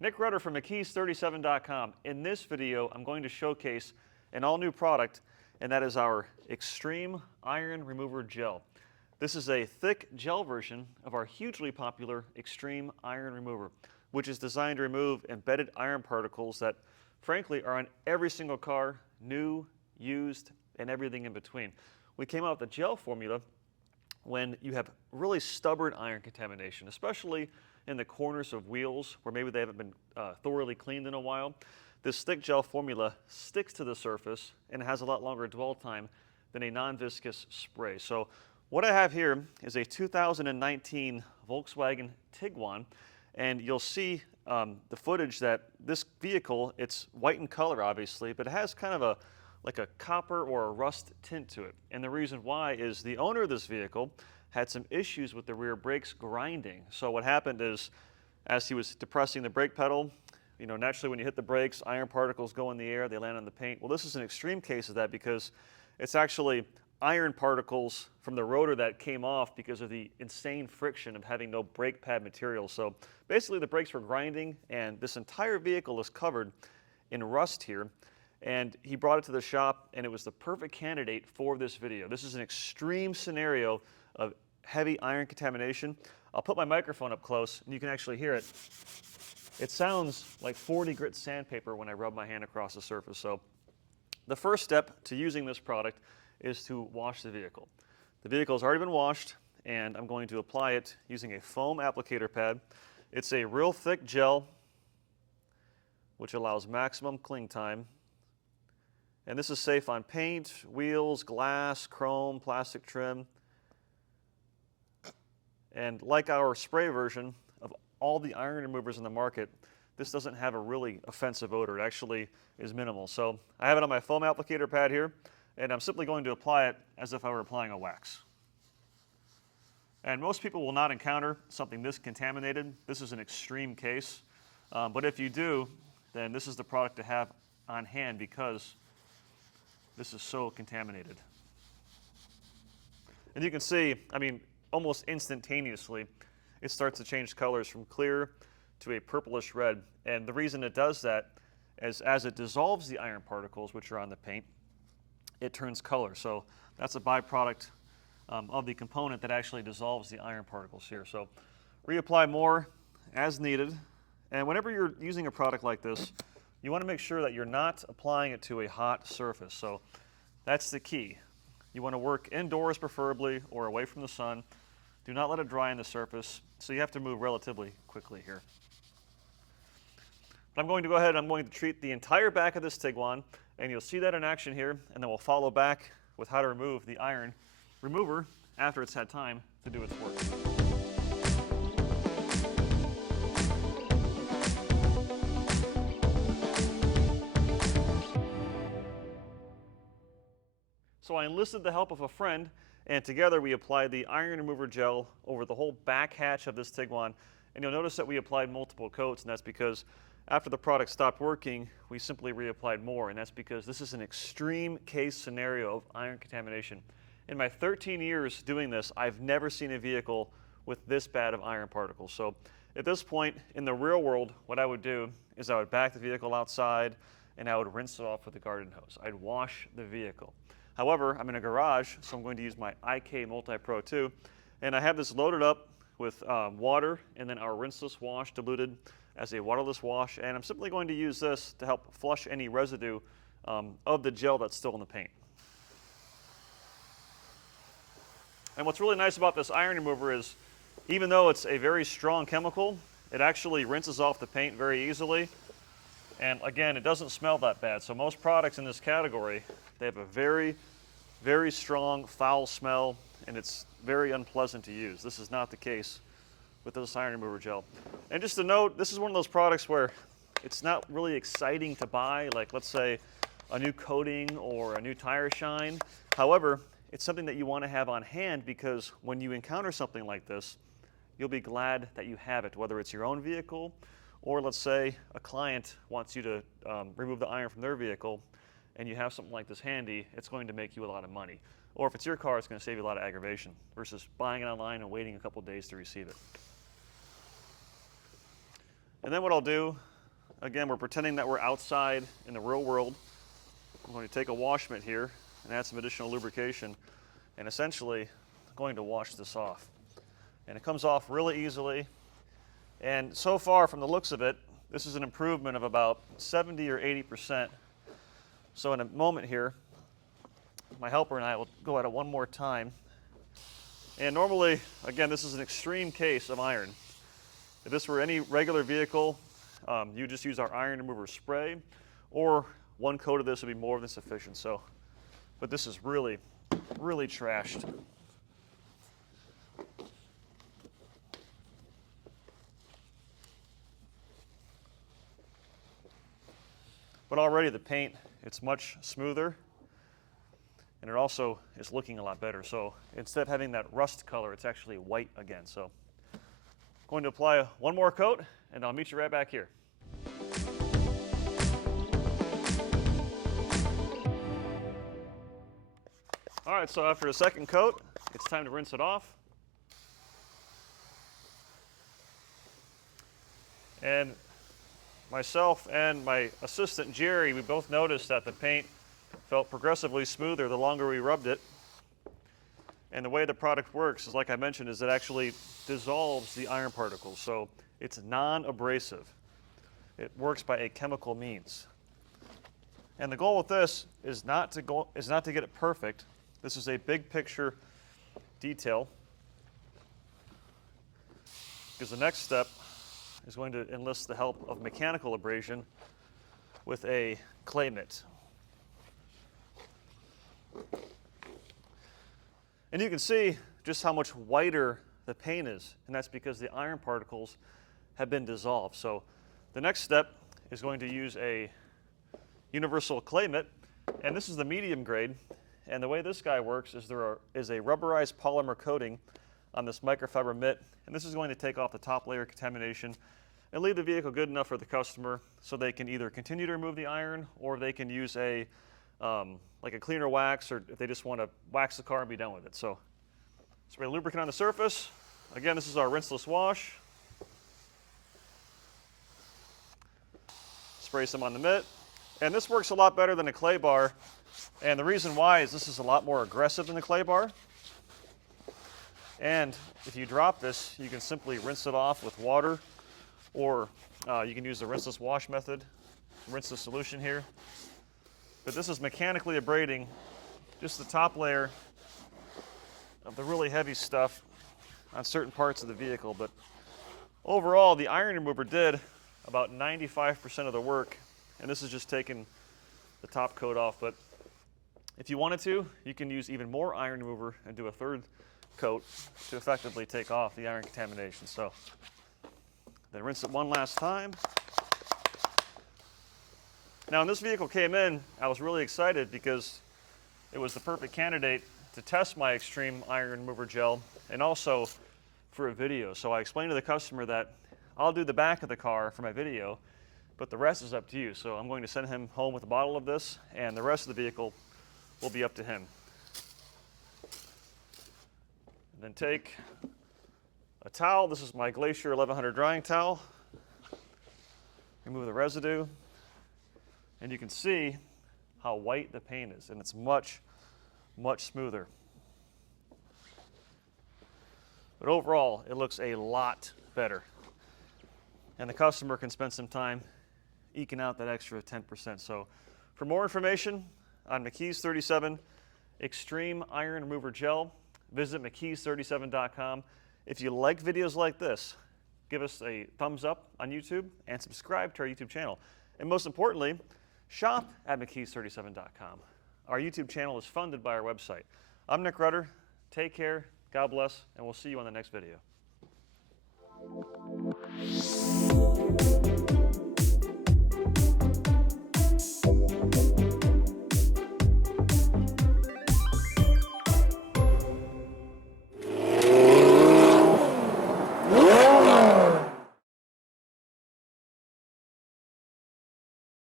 Nick Rudder from McKees37.com. In this video, I'm going to showcase an all-new product, and that is our Xtreme Iron Remover Gel. This is a thick gel version of our hugely popular Xtreme Iron Remover, which is designed to remove embedded iron particles that, frankly, are on every single car, new, used, and everything in between. We came out with the gel formula when you have really stubborn iron contamination, especially in the corners of wheels where maybe they haven't been thoroughly cleaned in a while. This thick gel formula sticks to the surface and has a lot longer dwell time than a non-viscous spray. So what I have here is a 2019 Volkswagen Tiguan, and you'll see the footage that this vehicle, it's white in color obviously, but it has kind of like a copper or a rust tint to it. And the reason why is the owner of this vehicle had some issues with the rear brakes grinding. So what happened is, as he was depressing the brake pedal, you know, naturally when you hit the brakes, iron particles go in the air, they land on the paint. Well, this is an extreme case of that because it's actually iron particles from the rotor that came off because of the insane friction of having no brake pad material. So basically the brakes were grinding, and this entire vehicle is covered in rust here. And he brought it to the shop, and it was the perfect candidate for this video. This is an extreme scenario of heavy iron contamination. I'll put my microphone up close, and you can actually hear it. It sounds like 40 grit sandpaper when I rub my hand across the surface. So the first step to using this product is to wash the vehicle. The vehicle has already been washed, and I'm going to apply it using a foam applicator pad. It's a real thick gel, which allows maximum cling time. And this is safe on paint, wheels, glass, chrome, plastic trim. And like our spray version of all the iron removers in the market, this doesn't have a really offensive odor. It actually is minimal. So I have it on my foam applicator pad here, and I'm simply going to apply it as if I were applying a wax. And most people will not encounter something this contaminated. This is an extreme case. But if you do, then this is the product to have on hand because this is so contaminated. And you can see, I mean, almost instantaneously, it starts to change colors from clear to a purplish red. And the reason it does that is as it dissolves the iron particles, which are on the paint, it turns color. So that's a byproduct of the component that actually dissolves the iron particles here. So reapply more as needed. And whenever you're using a product like this, you want to make sure that you're not applying it to a hot surface. So that's the key. You want to work indoors preferably or away from the sun. Do not let it dry on the surface. So you have to move relatively quickly here. But I'm going to go ahead and I'm going to treat the entire back of this Tiguan, and you'll see that in action here, and then we'll follow back with how to remove the iron remover after it's had time to do its work. So I enlisted the help of a friend, and together we applied the iron remover gel over the whole back hatch of this Tiguan. And you'll notice that we applied multiple coats, and that's because after the product stopped working, we simply reapplied more, and that's because this is an extreme case scenario of iron contamination. In my 13 years doing this, I've never seen a vehicle with this bad of iron particles. So at this point, in the real world, what I would do is I would back the vehicle outside, and I would rinse it off with a garden hose. I'd wash the vehicle. However, I'm in a garage, so I'm going to use my IK Multi-Pro 2, and I have this loaded up with water and then our rinseless wash diluted as a waterless wash, and I'm simply going to use this to help flush any residue of the gel that's still in the paint. And what's really nice about this iron remover is, even though it's a very strong chemical, it actually rinses off the paint very easily. And again, it doesn't smell that bad. So most products in this category, they have a very, very strong foul smell, and it's very unpleasant to use. This is not the case with this iron remover gel. And just a note, this is one of those products where it's not really exciting to buy, like let's say a new coating or a new tire shine. However, it's something that you want to have on hand because when you encounter something like this, you'll be glad that you have it, whether it's your own vehicle or let's say a client wants you to remove the iron from their vehicle and you have something like this handy, it's going to make you a lot of money. Or if it's your car, it's going to save you a lot of aggravation versus buying it online and waiting a couple days to receive it. And then what I'll do again, we're pretending that we're outside in the real world. I'm going to take a wash mitt here and add some additional lubrication, and essentially I'm going to wash this off. And it comes off really easily. And so far, from the looks of it, this is an improvement of about 70 or 80%. So in a moment here, my helper and I will go at it one more time. And normally, again, this is an extreme case of iron. If this were any regular vehicle, you just use our iron remover spray, or one coat of this would be more than sufficient. So, but this is really, really trashed. But already the paint, it's much smoother, and it also is looking a lot better. So instead of having that rust color, it's actually white again. So I'm going to apply one more coat, and I'll meet you right back here. All right, so after the second coat, it's time to rinse it off. And myself and my assistant Jerry, we both noticed that the paint felt progressively smoother the longer we rubbed it. And the way the product works is, like I mentioned, is it actually dissolves the iron particles. So it's non-abrasive. It works by a chemical means. And the goal with this is not to get it perfect. This is a big picture detail, because the next step is going to enlist the help of mechanical abrasion with a clay mitt. And you can see just how much whiter the paint is, and that's because the iron particles have been dissolved. So the next step is going to use a universal clay mitt, and this is the medium grade. And the way this guy works is there is a rubberized polymer coating on this microfiber mitt, and this is going to take off the top layer of contamination and leave the vehicle good enough for the customer so they can either continue to remove the iron, or they can use a like a cleaner wax, or if they just want to wax the car and be done with it. So spray lubricant on the surface. Again, this is our rinseless wash. Spray some on the mitt. And this works a lot better than a clay bar. And the reason why is this is a lot more aggressive than the clay bar. And if you drop this, you can simply rinse it off with water, or you can use the rinseless wash method, rinse the solution here. But this is mechanically abrading just the top layer of the really heavy stuff on certain parts of the vehicle. But overall, the iron remover did about 95% of the work, and this is just taking the top coat off. But if you wanted to, you can use even more iron remover and do a third coat to effectively take off the iron contamination. So then rinse it one last time. Now, when this vehicle came in, I was really excited because it was the perfect candidate to test my Xtreme Iron Remover Gel, and also for a video. So I explained to the customer that I'll do the back of the car for my video, but the rest is up to you. So I'm going to send him home with a bottle of this, and the rest of the vehicle will be up to him. And then take a towel. This is my Glacier 1100 drying towel. Remove the residue, and you can see how white the paint is, and it's much, much smoother. But overall, it looks a lot better. And the customer can spend some time eking out that extra 10%. So for more information on McKee's 37 Xtreme Iron Remover Gel, visit McKees37.com. If you like videos like this, give us a thumbs up on YouTube and subscribe to our YouTube channel. And most importantly, shop at McKees37.com. Our YouTube channel is funded by our website. I'm Nick Rudder. Take care, God bless, and we'll see you on the next video.